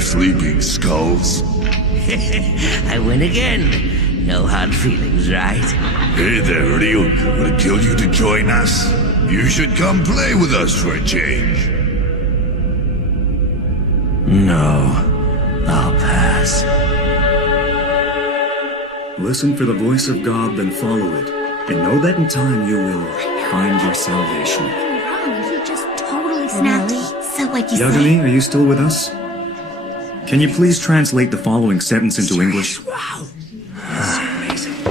Sleeping skulls? I win again. No hard feelings, right? Hey there, Ryuk. Would it kill you to join us? You should come play with us for a change. No. I'll pass. Listen for the voice of God, then follow it. And know that in time you will find your salvation. He just totally snapped. So what'd you say? Yagami, are you still with us? Can you please translate the following sentence into English? Wow. Amazing.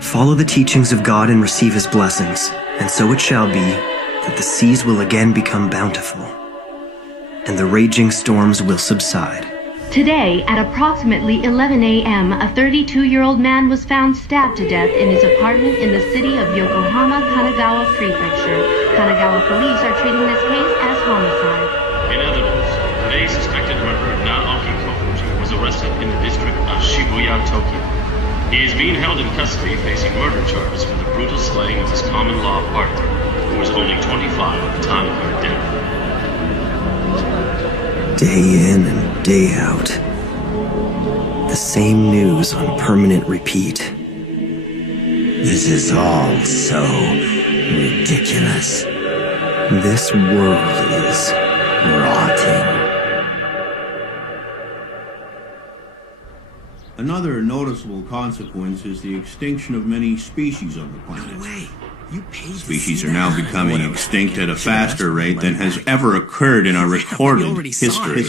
Follow the teachings of God and receive his blessings, and so it shall be that the seas will again become bountiful, and the raging storms will subside. Today, at approximately 11 a.m., a 32-year-old man was found stabbed to death in his apartment in the city of Yokohama, Kanagawa Prefecture. Kanagawa police are treating this case as homicide. In other words, today's suspected murderer, Naoki Kofuji, was arrested in the district of Shibuya, Tokyo. He is being held in custody facing murder charges for the brutal slaying of his common-law partner, who was only 25 at the time of her death. Day in and day out. The same news on permanent repeat. This is all so ridiculous. This world is rotting. Another noticeable consequence is the extinction of many species on the planet. No way. You paid Species are now becoming extinct at a faster rate than has ever occurred in our recorded history.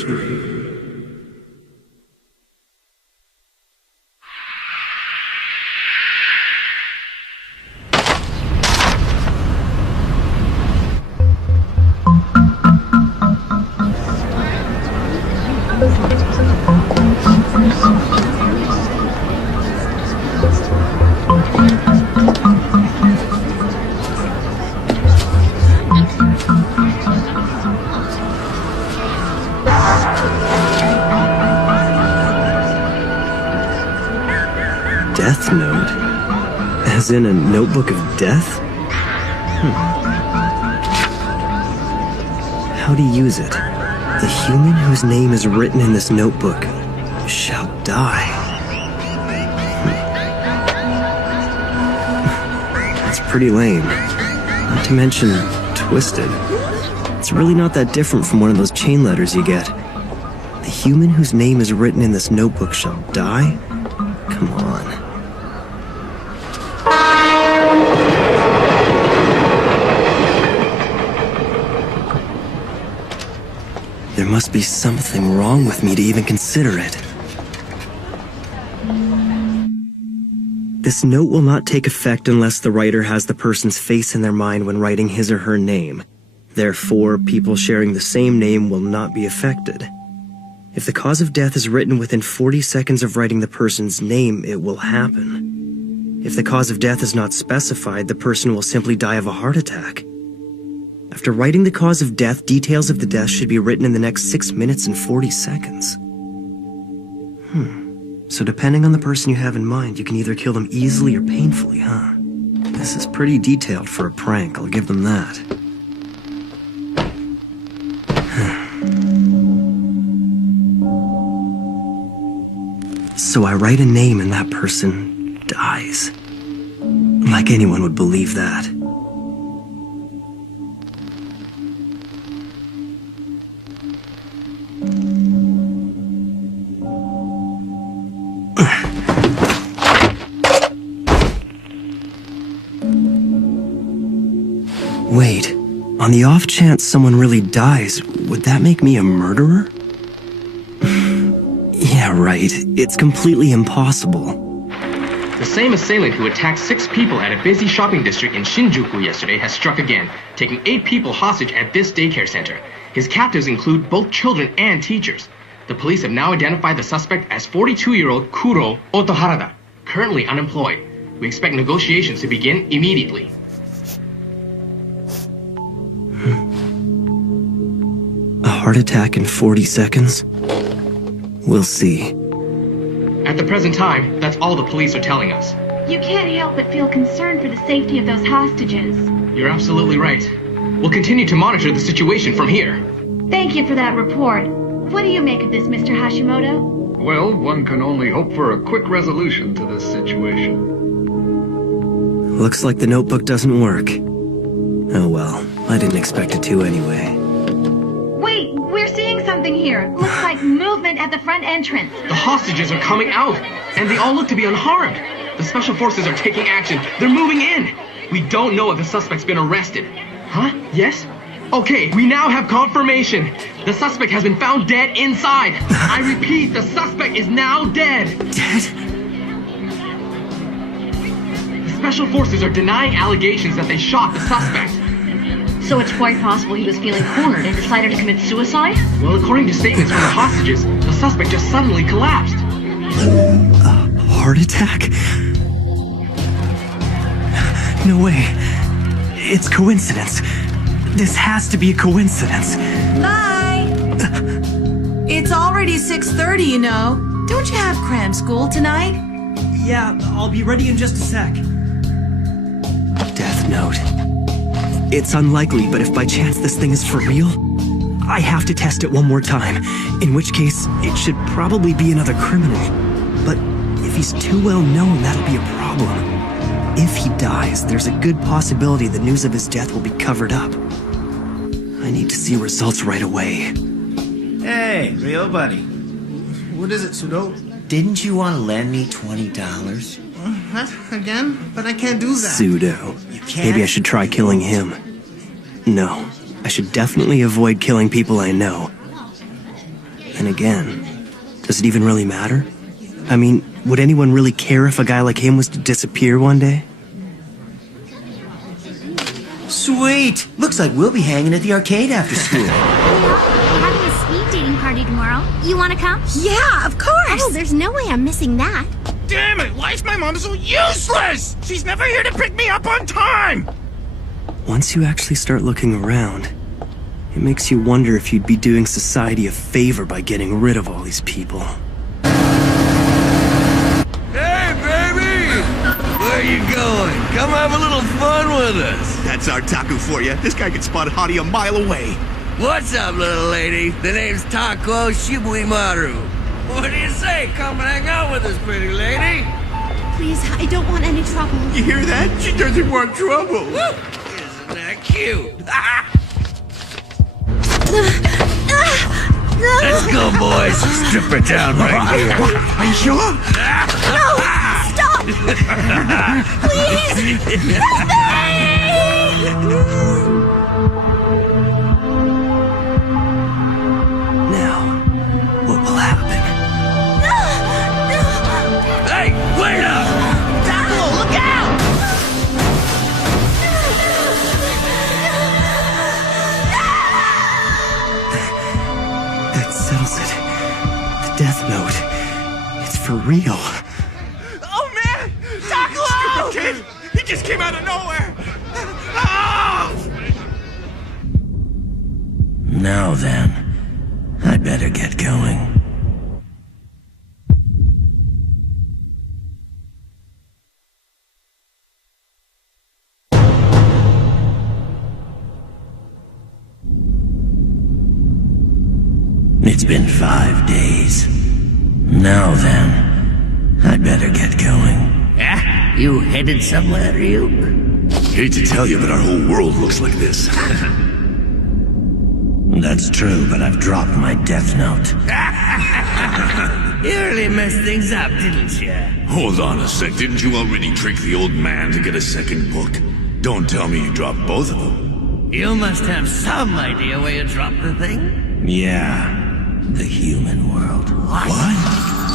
Death note? As in a notebook of death? How to use it? The human whose name is written in this notebook shall die. That's pretty lame. Not to mention twisted. It's really not that different from one of those chain letters you get. The human whose name is written in this notebook shall die? Come on. There must be something wrong with me to even consider it. This note will not take effect unless the writer has the person's face in their mind when writing his or her name. Therefore, people sharing the same name will not be affected. If the cause of death is written within 40 seconds of writing the person's name, it will happen. If the cause of death is not specified, the person will simply die of a heart attack. After writing the cause of death, details of the death should be written in the next 6 minutes and 40 seconds. So depending on the person you have in mind, you can either kill them easily or painfully, huh? This is pretty detailed for a prank, I'll give them that. So I write a name and that person dies. Like anyone would believe that. Wait, on the off chance someone really dies, would that make me a murderer? Yeah, Yeah, right. It's completely impossible. The same assailant who attacked 6 people at a busy shopping district in Shinjuku yesterday has struck again, taking 8 people hostage at this daycare center. His captives include both children and teachers. The police have now identified the suspect as 42-year-old Kuro Otoharada, currently unemployed. We expect negotiations to begin immediately. A heart attack in 40 seconds? We'll see. At the present time, that's all the police are telling us. You can't help but feel concerned for the safety of those hostages. You're absolutely right. We'll continue to monitor the situation from here. Thank you for that report. What do you make of this, Mr. Hashimoto? Well, one can only hope for a quick resolution to this situation. Looks like the notebook doesn't work. Oh well, I didn't expect it to anyway. Wait, we're seeing something here. Looks like movement at the front entrance. The hostages are coming out, and they all look to be unharmed. The special forces are taking action. They're moving in. We don't know if the suspect's been arrested. Huh? Yes? Okay, we now have confirmation. The suspect has been found dead inside. I repeat, the suspect is now dead. Dead? The special forces are denying allegations that they shot the suspect. So it's quite possible he was feeling cornered and decided to commit suicide? Well, according to statements from the hostages, the suspect just suddenly collapsed. A heart attack? No way. It's coincidence. This has to be a coincidence. Bye! It's already 6:30, you know. Don't you have cram school tonight? Yeah, I'll be ready in just a sec. Death note. It's unlikely, but if by chance this thing is for real, I have to test it one more time, in which case it should probably be another criminal. But if he's too well known, that'll be a problem. If he dies, there's a good possibility the news of his death will be covered up. I need to see results right away. Hey, Rio buddy. What is it, Sudo? Didn't you want to lend me $20? What? Again? But I can't do that. Pseudo. You can't? Maybe I should try killing him. No, I should definitely avoid killing people I know. And again, does it even really matter? I mean, would anyone really care if a guy like him was to disappear one day? Sweet! Looks like we'll be hanging at the arcade after school. We're having a speed dating party tomorrow. You want to come? Yeah, of course! Oh, there's no way I'm missing that. Damn it! Why is my mom so useless? She's never here to pick me up on time! Once you actually start looking around, it makes you wonder if you'd be doing society a favor by getting rid of all these people. Hey, baby! Where you going? Come have a little fun with us. That's our Taku for you. This guy can spot Hottie a mile away. What's up, little lady? The name's Tako Shibuimaru. What do you say? Come hang out with us, pretty lady. Please, I don't want any trouble. You hear that? She doesn't want trouble. Woo! Isn't that cute? Let's go, boys. Strip her down right here. Are you sure? No! Stop! Please! Help me! Now, what will happen? Hey, wait up! Taco, look out! That settles it. The death note. It's for real. Oh man! Taco! Kid! He just came out of nowhere! Oh! Now then, I'd better get going. It's been 5 days. Now then, I'd better get going. Ah, you headed somewhere, Ryuk? Hate to tell you, but our whole world looks like this. That's true, but I've dropped my death note. You really messed things up, didn't you? Hold on a sec. Didn't you already trick the old man to get a second book? Don't tell me you dropped both of them. You must have some idea where you dropped the thing. Yeah, the human world. What?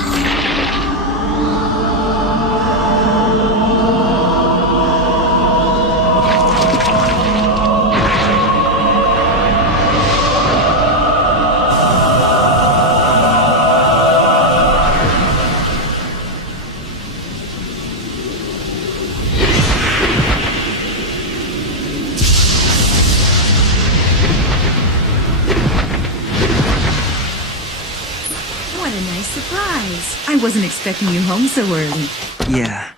wasn't expecting you home so early. Yeah.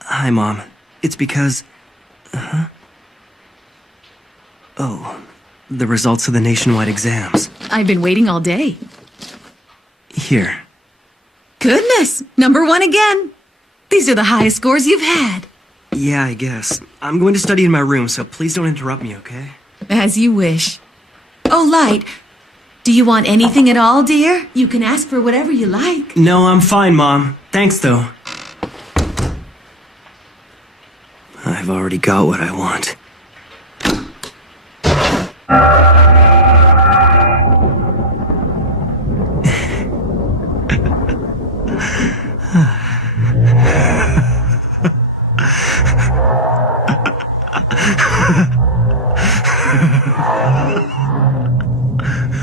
Hi, Mom. It's because... Oh, the results of the nationwide exams. I've been waiting all day. Here. Goodness! #1 again! These are the highest scores you've had. Yeah, I guess. I'm going to study in my room, so please don't interrupt me, okay? As you wish. Oh, Light, do you want anything at all, dear? You can ask for whatever you like. No, I'm fine, Mom. Thanks, though. I've already got what I want.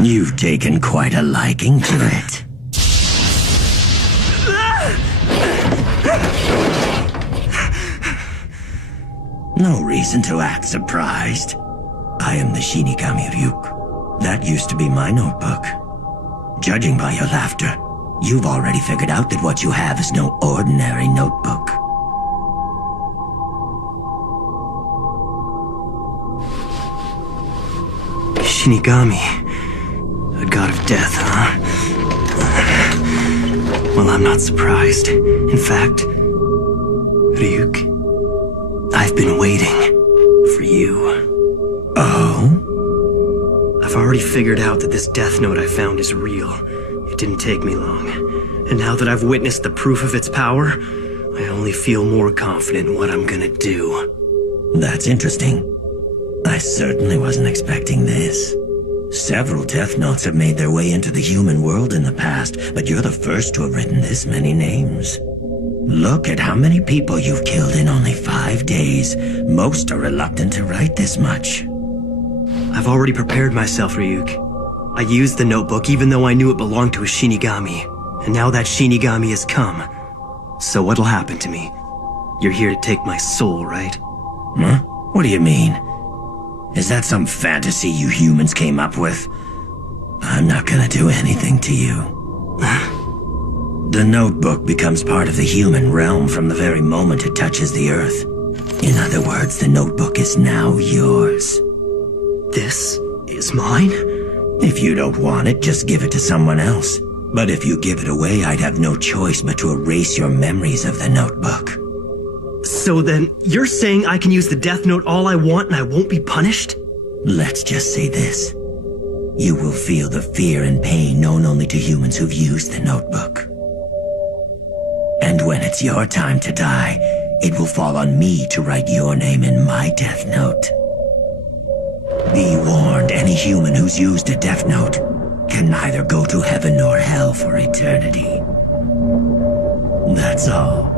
You've taken quite a liking to it. No reason to act surprised. I am the Shinigami Ryuk. That used to be my notebook. Judging by your laughter, you've already figured out that what you have is no ordinary notebook. Shinigami. A god of death, huh? Well, I'm not surprised. In fact, Ryuk, I've been waiting for you. Oh? I've already figured out that this death note I found is real. It didn't take me long. And now that I've witnessed the proof of its power, I only feel more confident in what I'm gonna do. That's interesting. I certainly wasn't expecting this. Several death notes have made their way into the human world in the past, but you're the first to have written this many names. Look at how many people you've killed in only 5 days. Most are reluctant to write this much. I've already prepared myself, Ryuk. I used the notebook even though I knew it belonged to a Shinigami. And now that Shinigami has come. So what'll happen to me? You're here to take my soul, right? Huh? What do you mean? Is that some fantasy you humans came up with? I'm not gonna do anything to you. The notebook becomes part of the human realm from the very moment it touches the earth. In other words, the notebook is now yours. This is mine? If you don't want it, just give it to someone else. But if you give it away, I'd have no choice but to erase your memories of the notebook. So then, you're saying I can use the death note all I want and I won't be punished? Let's just say this. You will feel the fear and pain known only to humans who've used the notebook. And when it's your time to die, it will fall on me to write your name in my death note. Be warned, any human who's used a death note can neither go to heaven nor hell for eternity. That's all.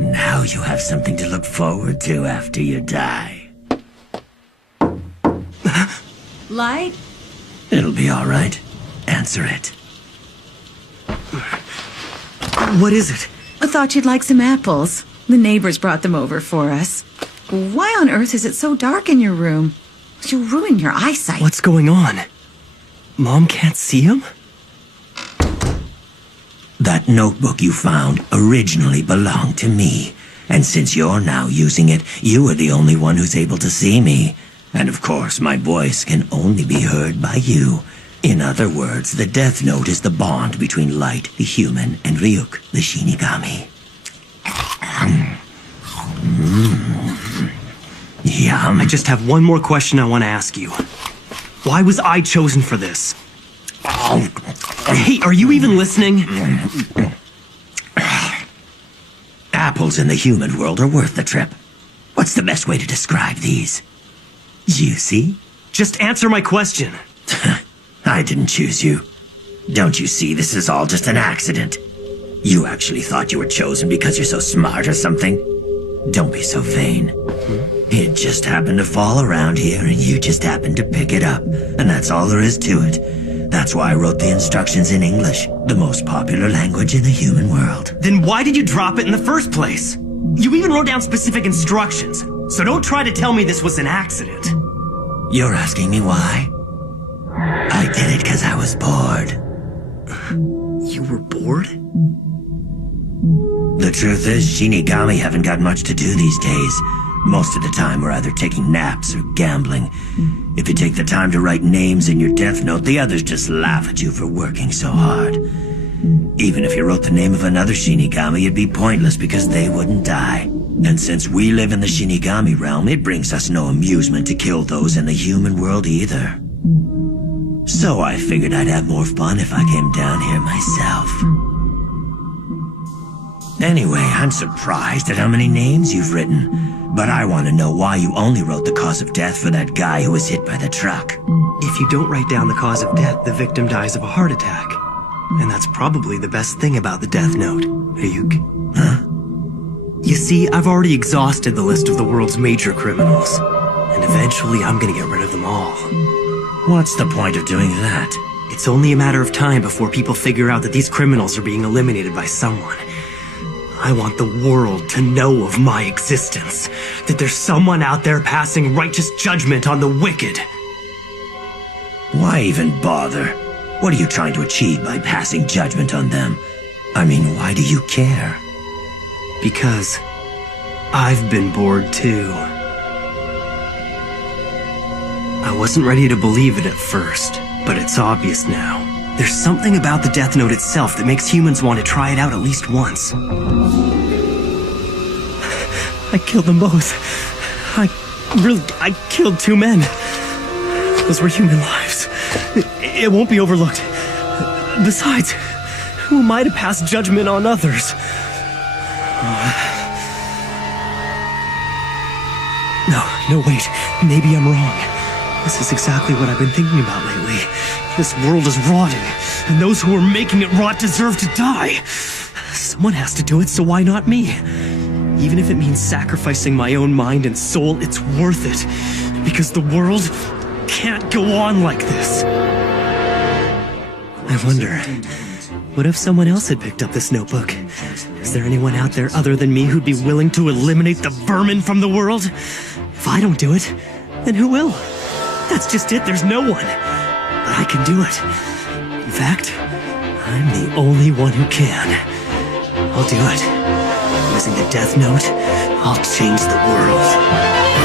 Now you have something to look forward to after you die. Light? It'll be all right. Answer it. What is it? I thought you'd like some apples. The neighbors brought them over for us. Why on earth is it so dark in your room? You'll ruin your eyesight. What's going on? Mom can't see him? That notebook you found originally belonged to me. And since you're now using it, you are the only one who's able to see me. And of course, my voice can only be heard by you. In other words, the death note is the bond between Light, the human, and Ryuk, the Shinigami. Yum. I just have one more question I want to ask you. Why was I chosen for this? Hey, are you even listening? Apples in the human world are worth the trip. What's the best way to describe these? Juicy? Just answer my question. I didn't choose you. Don't you see this is all just an accident? You actually thought you were chosen because you're so smart or something? Don't be so vain. It just happened to fall around here and you just happened to pick it up. And that's all there is to it. That's why I wrote the instructions in English, the most popular language in the human world. Then why did you drop it in the first place? You even wrote down specific instructions. So don't try to tell me this was an accident. You're asking me why? I did it because I was bored. You were bored? The truth is, Shinigami haven't got much to do these days. Most of the time, we're either taking naps or gambling. If you take the time to write names in your death note, the others just laugh at you for working so hard. Even if you wrote the name of another Shinigami, it'd be pointless because they wouldn't die. And since we live in the Shinigami realm, it brings us no amusement to kill those in the human world either. So I figured I'd have more fun if I came down here myself. Anyway, I'm surprised at how many names you've written. But I want to know why you only wrote the cause of death for that guy who was hit by the truck. If you don't write down the cause of death, the victim dies of a heart attack. And that's probably the best thing about the death note, Ryuk. Huh? You see, I've already exhausted the list of the world's major criminals. And eventually I'm gonna get rid of them all. What's the point of doing that? It's only a matter of time before people figure out that these criminals are being eliminated by someone. I want the world to know of my existence. That there's someone out there passing righteous judgment on the wicked. Why even bother? What are you trying to achieve by passing judgment on them? I mean, why do you care? Because I've been bored too. I wasn't ready to believe it at first, but it's obvious now. There's something about the Death Note itself that makes humans want to try it out at least once. I killed them both. I killed 2 men. Those were human lives. It won't be overlooked. Besides, who am I to pass judgment on others? No, wait. Maybe I'm wrong. This is exactly what I've been thinking about lately. This world is rotting, and those who are making it rot deserve to die. Someone has to do it, so why not me? Even if it means sacrificing my own mind and soul, it's worth it. Because the world can't go on like this. I wonder, what if someone else had picked up this notebook? Is there anyone out there other than me who'd be willing to eliminate the vermin from the world? If I don't do it, then who will? That's just it, there's no one. But I can do it. In fact, I'm the only one who can. I'll do it. Using the Death Note, I'll change the world.